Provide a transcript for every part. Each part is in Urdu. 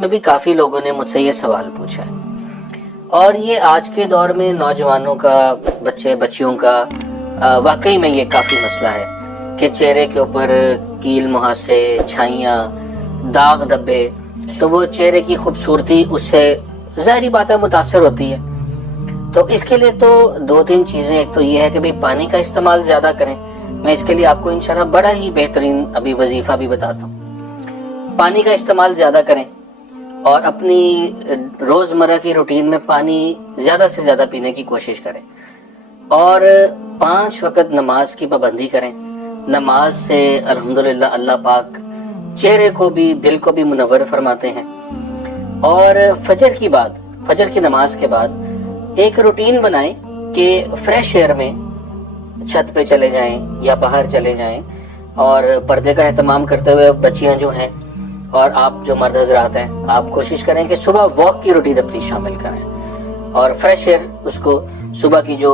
میں بھی کافی لوگوں نے مجھ سے یہ سوال پوچھا ہے، اور یہ آج کے دور میں نوجوانوں کا، بچیوں کا واقعی میں یہ کافی مسئلہ ہے کہ چہرے کے اوپر کیل مہاسے، چھائیاں، داغ دھبے، تو وہ چہرے کی خوبصورتی اس سے ظاہری بات ہے متاثر ہوتی ہے۔ تو اس کے لیے تو دو تین چیزیں، ایک تو یہ ہے کہ بھئی پانی کا استعمال زیادہ کریں۔ میں اس کے لیے آپ کو انشاءاللہ بڑا ہی بہترین ابھی وظیفہ بھی بتاتا ہوں۔ پانی کا استعمال زیادہ کریں اور اپنی روزمرہ کی روٹین میں پانی زیادہ سے زیادہ پینے کی کوشش کریں، اور 5 وقت نماز کی پابندی کریں۔ نماز سے الحمدللہ اللہ پاک چہرے کو بھی، دل کو بھی منور فرماتے ہیں۔ اور فجر کی نماز کے بعد ایک روٹین بنائیں کہ فریش ایئر میں چھت پہ چلے جائیں یا باہر چلے جائیں، اور پردے کا اہتمام کرتے ہوئے بچیاں جو ہیں اور آپ جو مرد حضرات ہیں، آپ کوشش کریں کہ صبح واک کی روٹین اپنی شامل کریں، اور فریش ایئر، اس کو صبح کی جو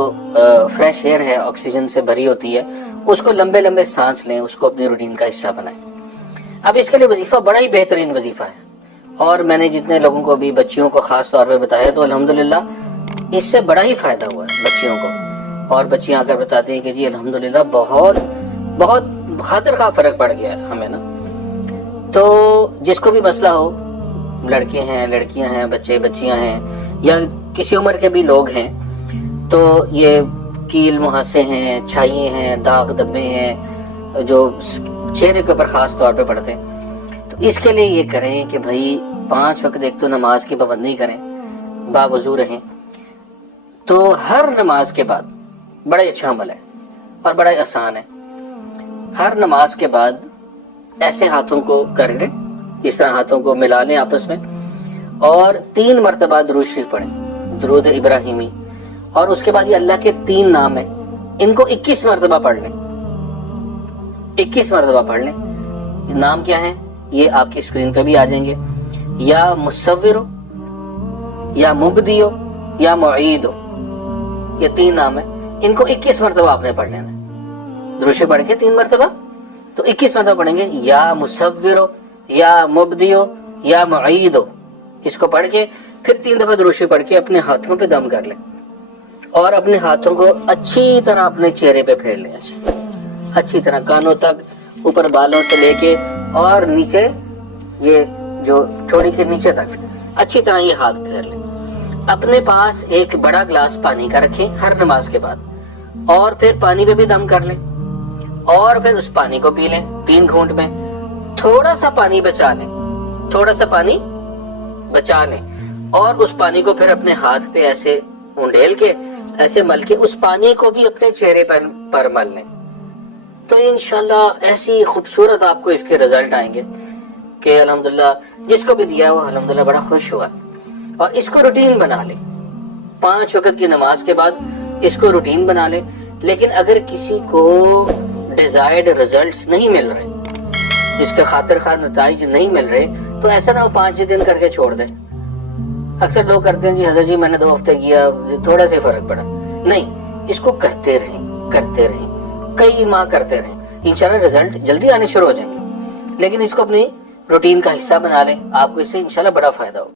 فریش ایئر ہے آکسیجن سے بھری ہوتی ہے، اس کو لمبے لمبے سانس لیں، اس کو اپنی روٹین کا حصہ بنائیں۔ اب اس کے لیے وظیفہ بڑا ہی بہترین وظیفہ ہے، اور میں نے جتنے لوگوں کو بھی، بچیوں کو خاص طور پہ بتایا تو الحمدللہ اس سے بڑا ہی فائدہ ہوا ہے بچیوں کو، اور بچیاں آ کر بتاتی ہیں کہ جی الحمدللہ بہت بہت خاطر خواہ فرق پڑ گیا ہمیں نا۔ تو جس کو بھی مسئلہ ہو، لڑکے ہیں، لڑکیاں ہیں، بچیاں ہیں، یا کسی عمر کے بھی لوگ ہیں، تو یہ کیل مہاسے ہیں، چھائیے ہیں، داغ دھبے ہیں جو چہرے کے اوپر خاص طور پہ پڑتے ہیں، تو اس کے لیے یہ کریں کہ بھائی 5 وقت ایک تو نماز کی پابندی کریں، باوضو رہیں۔ تو ہر نماز کے بعد، بڑا ہی اچھا عمل ہے اور بڑا ہی آسان ہے، ہر نماز کے بعد ایسے ہاتھوں کو کر لیں، اس طرح ہاتھوں کو ملا لیں آپس میں، اور 3 مرتبہ درود شریف پڑھیں، درود ابراہیمی، اور اس کے بعد یہ اللہ کے 3 نام ہیں، ان کو 21 مرتبہ پڑھ لیں، 21 مرتبہ پڑھ لیں۔ نام کیا ہیں یہ آپ کی اسکرین پہ بھی آ جائیں گے، یا مصور، یا مبدیو، یا معید، یہ 3 نام ہیں، ان کو 21 مرتبہ آپ نے پڑھ لینا ہے۔ درود شریف پڑھ کے 3 مرتبہ تو 21 مرتبہ پڑھیں گے، یا مصور، یا مبدیو، یا معید، اس کو پڑھ کے پھر 3 دفعہ درود شریف پڑھ کے اپنے ہاتھوں پہ دم کر لیں، اور اپنے ہاتھوں کو اچھی طرح اپنے چہرے پہ پھیر لیں، اچھی طرح کانوں تک، اوپر بالوں سے لے کے اور نیچے یہ جو ٹھوڑی کے نیچے تک اچھی طرح یہ ہاتھ پھیر لیں۔ اپنے پاس ایک بڑا گلاس پانی کا رکھیں ہر نماز کے بعد، اور پھر پانی پہ بھی دم کر لیں، اور پھر اس پانی کو پی لیں 3 گھونٹ میں۔ تھوڑا سا پانی بچا لیں، تھوڑا سا پانی بچا لیں، اور اس پانی کو پھر اپنے ہاتھ پہ ایسے انڈیل کے، ایسے مل کے اس پانی کو بھی اپنے چہرے پر مل لیں، تو انشاءاللہ ایسی خوبصورت آپ کو اس کے رزلٹ آئیں گے کہ الحمدللہ جس کو بھی دیا وہ الحمدللہ بڑا خوش ہوا۔ اور اس کو روٹین بنا لیں، 5 وقت کی نماز کے بعد اس کو روٹین بنا لیں۔ لیکن اگر کسی کو ڈیزائرڈ ریزلٹس نہیں مل رہے، اس کے خاطر خواہ نتائج نہیں مل رہے، تو ایسا نہ ہو 5 دن کر کے چھوڑ دیں۔ اکثر لوگ کرتے ہیں جی حضرت جی میں نے 2 ہفتے کیا، تھوڑا سے فرق پڑا، نہیں، اس کو کرتے رہیں، کئی ماہ کرتے رہیں، انشاءاللہ رزلٹ جلدی آنے شروع ہو جائیں گے۔ لیکن اس کو اپنی روٹین کا حصہ بنا لیں، آپ کو اس سے انشاءاللہ بڑا فائدہ ہوگا۔